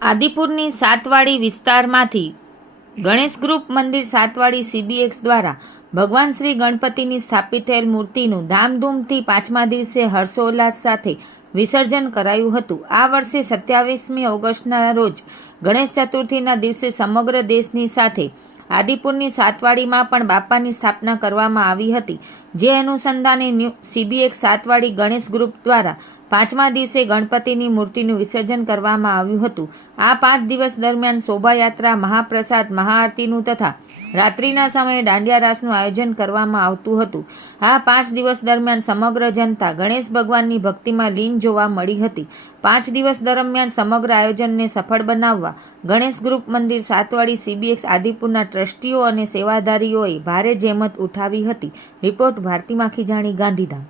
આદિપુરની સાતવાડી વિસ્તારમાંથી ગણેશ ગ્રુપ મંદિર સાતવાડી CBX દ્વારા ભગવાન શ્રી ગણપતિની સ્થાપિત થયેલ મૂર્તિનું ધામધૂમથી પાંચમા દિવસે હર્ષોલ્લાસ સાથે વિસર્જન કરાયું હતું. આ વર્ષે 27મી ઓગસ્ટના રોજ ગણેશ ચતુર્થીના દિવસે સમગ્ર દેશની સાથે આદિપુરની સાતવાડીમાં પણ બાપાની સ્થાપના કરવામાં આવી હતી. જે અનુસંધાને CBX સાતવાડી ગણેશ ગ્રુપ દ્વારા પાંચમા દિવસે ગણપતિની મૂર્તિનું વિસર્જન કરવામાં આવ્યું હતું. આ 5 દિવસ દરમિયાન શોભાયાત્રા, મહાપ્રસાદ, મહાઆરતીનું તથા રાત્રિના સમયે દાંડિયા રાસનું આયોજન કરવામાં આવતું હતું. આ 5 દિવસ દરમિયાન સમગ્ર જનતા ગણેશ ભગવાનની ભક્તિમાં લીન જોવા મળી હતી. 5 દિવસ દરમિયાન સમગ્ર આયોજનને સફળ બનાવવા ગણેશ ગ્રુપ મંદિર સાતવાડી CBX આદિપુરના ટ્રસ્ટીઓ અને સેવાધારીઓએ ભારે જહેમત ઉઠાવી હતી. રિપોર્ટ ભારતી માખીજાણી, ગાંધીધામ.